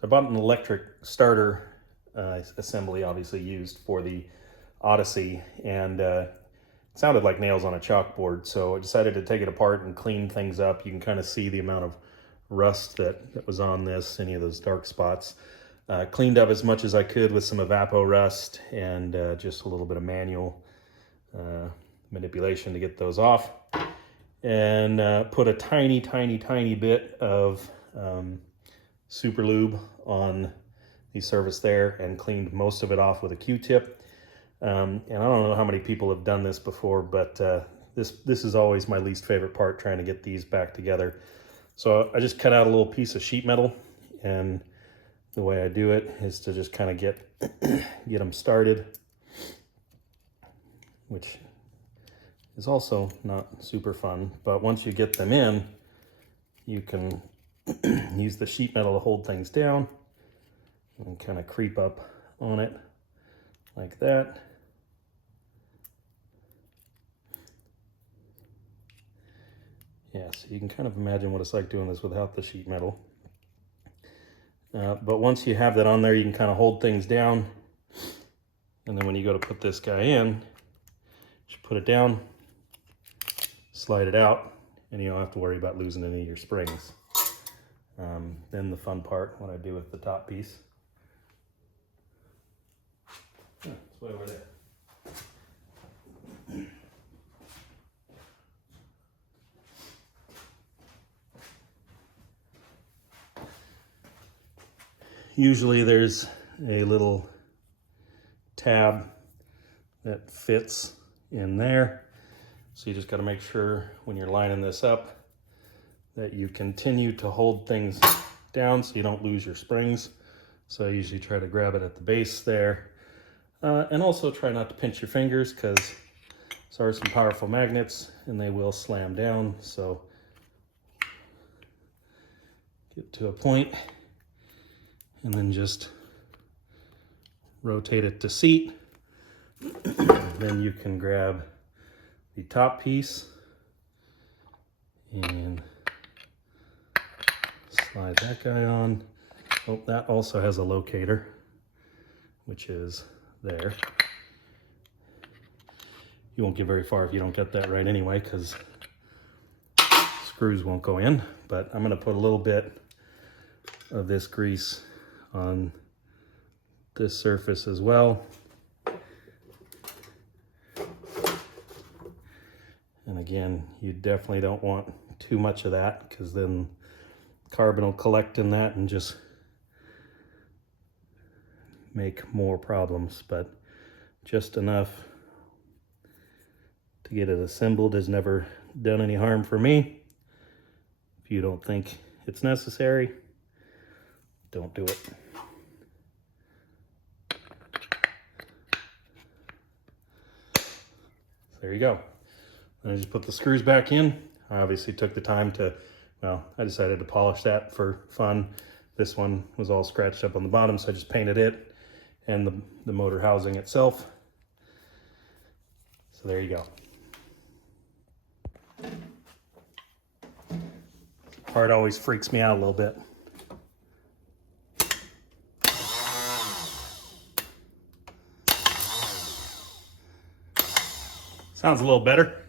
So I bought an electric starter assembly, obviously used for the Odyssey, and it sounded like nails on a chalkboard. So I decided to take it apart and clean things up. You can kind of see the amount of rust that was on this, any of those dark spots. Cleaned up as much as I could with some evapor rust and just a little bit of manual manipulation to get those off. And put a tiny bit of super lube on the surface there and cleaned most of it off with a Q-tip. And I don't know how many people have done this before, but this is always my least favorite part, trying to get these back together. So I just cut out a little piece of sheet metal, and the way I do it is to just kind of get them started, which is also not super fun. But once you get them in, you can use the sheet metal to hold things down and kind of creep up on it like that. Yeah, so you can kind of imagine what it's like doing this without the sheet metal. But once you have that on there, you can kind of hold things down. And then when you go to put this guy in, just put it down, slide it out, and you don't have to worry about losing any of your springs. Then the fun part, what I do with the top piece. Oh, it's way over there. Usually there's a little tab that fits in there. So you just got to make sure when you're lining this up that you continue to hold things down so you don't lose your springs. So I usually try to grab it at the base there. And also try not to pinch your fingers, because these are some powerful magnets and they will slam down. So get to a point and then just rotate it to seat. Then you can grab the top piece and slide that guy on. Oh, that also has a locator, which is there. You won't get very far if you don't get that right anyway, because screws won't go in. But I'm going to put a little bit of this grease on this surface as well. And again, you definitely don't want too much of that, because then carbon will collect in that and just make more problems. But just enough to get it assembled has never done any harm for me. If you don't think it's necessary, don't do it. There you go. And I just put the screws back in. I obviously took the time to, well, I decided to polish that for fun. This one was all scratched up on the bottom, so I just painted it and the motor housing itself. So there you go. Part always freaks me out a little bit. Sounds a little better.